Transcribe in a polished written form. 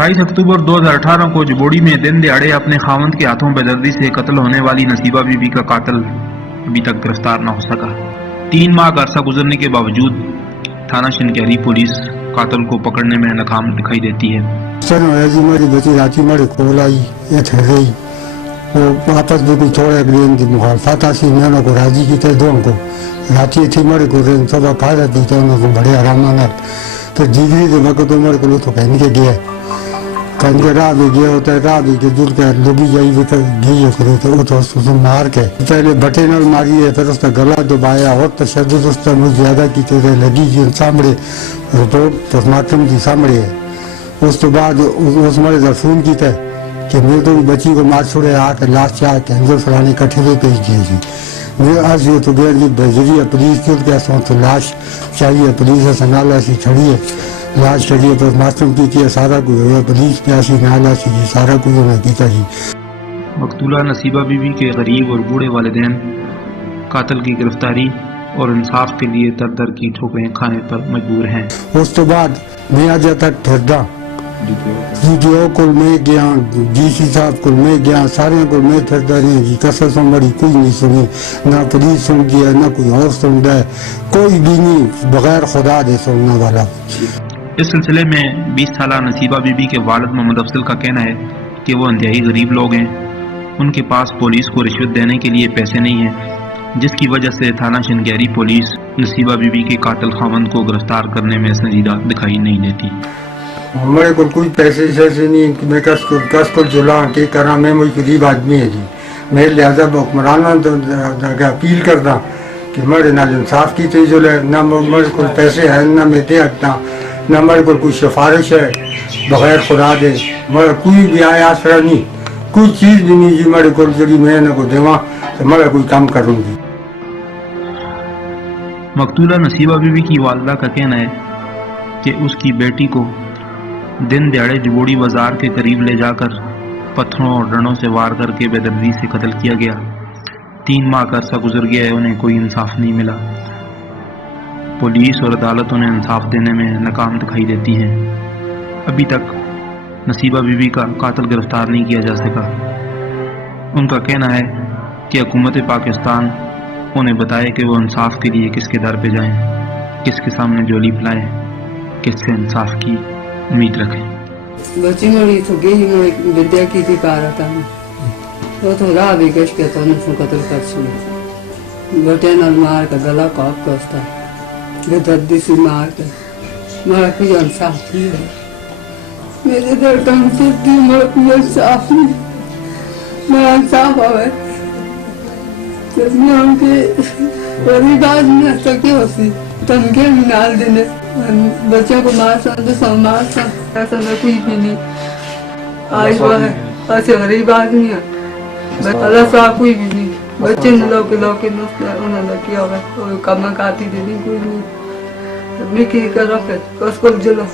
28 अक्टूबर 2018 को जबोड़ी में दिन दिहाड़े अपने खावंद के हाथों बेदर्दी से कत्ल होने वाली नसीबा बीबी का कातिल अभी तक गिरफ्तार न हो सका। 3 माह का अरसा गुजरने के बावजूद थाना शिनक्यारी पुलिस कातिल को पकड़ने में नाकाम दिखाई देती है। सर जी मेरी बची राती मेरे कोल आई ये ठहर गई वो आपस में कोई थोड़ा ग्रीन की मुखालफत आसी मैंने को राजी की थे दोनों को राती थी मेरे को सुबह खा जाती थे उनको बड़े आराम ना फिर डिग्री के वक्त तो मेरे को तो कहने के गया कहने के राह भी गया होता है राह भी के दूर के लोगी जाई भी तक गई करो तो वो तो उसको मार के पहले बटे नाल मारी है फिर उसका गला दबाया और तशद्दुद उस पर मुझे ज्यादा की तरह लगी जी सामने रिपोर्ट पोस्टमार्टम की सामने है। उस तो बाद उस मेरे फोन की था कि मैं तो बच्ची को मार छोड़े आके लाश चाह के अंदर फलाने कट्ठे पे भेज दिए जी मैं आज ये तो गैर बजरिया पुलिस के क्या तो लाश चाहिए पुलिस से नाला सी छड़ी है लाश छड़ी तो मास्टर की सारा कुछ पुलिस प्यासी नाला सी सारा कुछ उन्हें पीता जी। मकतूला नसीबा बीबी के गरीब और बूढ़े वालिदैन कातिल की गिरफ्तारी और इंसाफ के लिए दर दर की ठोकरें खाने पर मजबूर हैं। उस तो बाद मैं आ जाता ठहरदा DTO को मैं गया DC साहब को मैं गया सारे को मैं ठहरदा रही जी कसम से बड़ी कोई नहीं सुनी ना पुलिस सुन गया ना कोई और सुन रहा है कोई भी नहीं बगैर खुदा दे सुनने वाला। इस सिलसिले में 20 साल नसीबा बीबी के वालिद मोहम्मद अफजल का कहना है कि वो इंतहाई गरीब लोग हैं, उनके पास पुलिस को रिश्वत देने के लिए पैसे नहीं हैं, जिसकी वजह से थाना शिनक्यारी पुलिस नसीबा बीबी के कातिल खावंद को गिरफ्तार करने में संजीदा दिखाई नहीं देती। हमारे को कोई पैसे शैसे नहीं कि मैं कस को जुला के करा मैं मुझे गरीब आदमी है जी मैं लिहाजा हुक्मराना तो अपील करता कि मेरे नाल इंसाफ की चीज जो ना मेरे को पैसे है ना मैं दे सकता ना मेरे को कोई सिफारिश है बगैर खुदा दे मेरा कोई भी आया आसरा नहीं कोई चीज़ भी नहीं जी मेरे को जड़ी मैं को देवा तो मैं कोई काम करूँगी। मकतूला नसीबा बीबी की वालदा का कहना है कि उसकी बेटी को दिन दिहाड़े जबोड़ी बाजार के करीब ले जाकर पत्थरों और डंडों से वार करके बेदर्दी से कत्ल किया गया। 3 माह का अरसा गुजर गया है, उन्हें कोई इंसाफ नहीं मिला। पुलिस और अदालत उन्हें इंसाफ देने में नाकाम दिखाई देती हैं। अभी तक नसीबा बीबी का कातिल गिरफ्तार नहीं किया जा सका। उनका कहना है कि हुकूमत पाकिस्तान उन्हें बताए कि वो इंसाफ के लिए किसके दर पे जाएं, किसके सामने झोली फैलाएं, किससे इंसाफ की उम्मीद रखें। बच्ची मेरी तो गई मेरी विद्या की थी पा रहा था वो तो राह भी कश के तो उन्हें कत्ल कर सुने बटे न मार का गला काट का उसका बेदर्दी से मार के मेरा कोई इंसाफ नहीं है मेरे धड़कन से थी मेरा कोई इंसाफ नहीं मेरा इंसाफ आवे मैं उनके गरीब आदमी में सके होती तनके नाल देने बच्चों को मार सकते समार सकते ऐसा ना कोई भी नहीं आई हुआ है ऐसे गरीब आदमी है अल्लाह साहब कोई भी नहीं बच्चे लोग उन्होंने किया हुआ है कमा खाती दे दी कोई नहीं मैं की कर रखा उसको जलो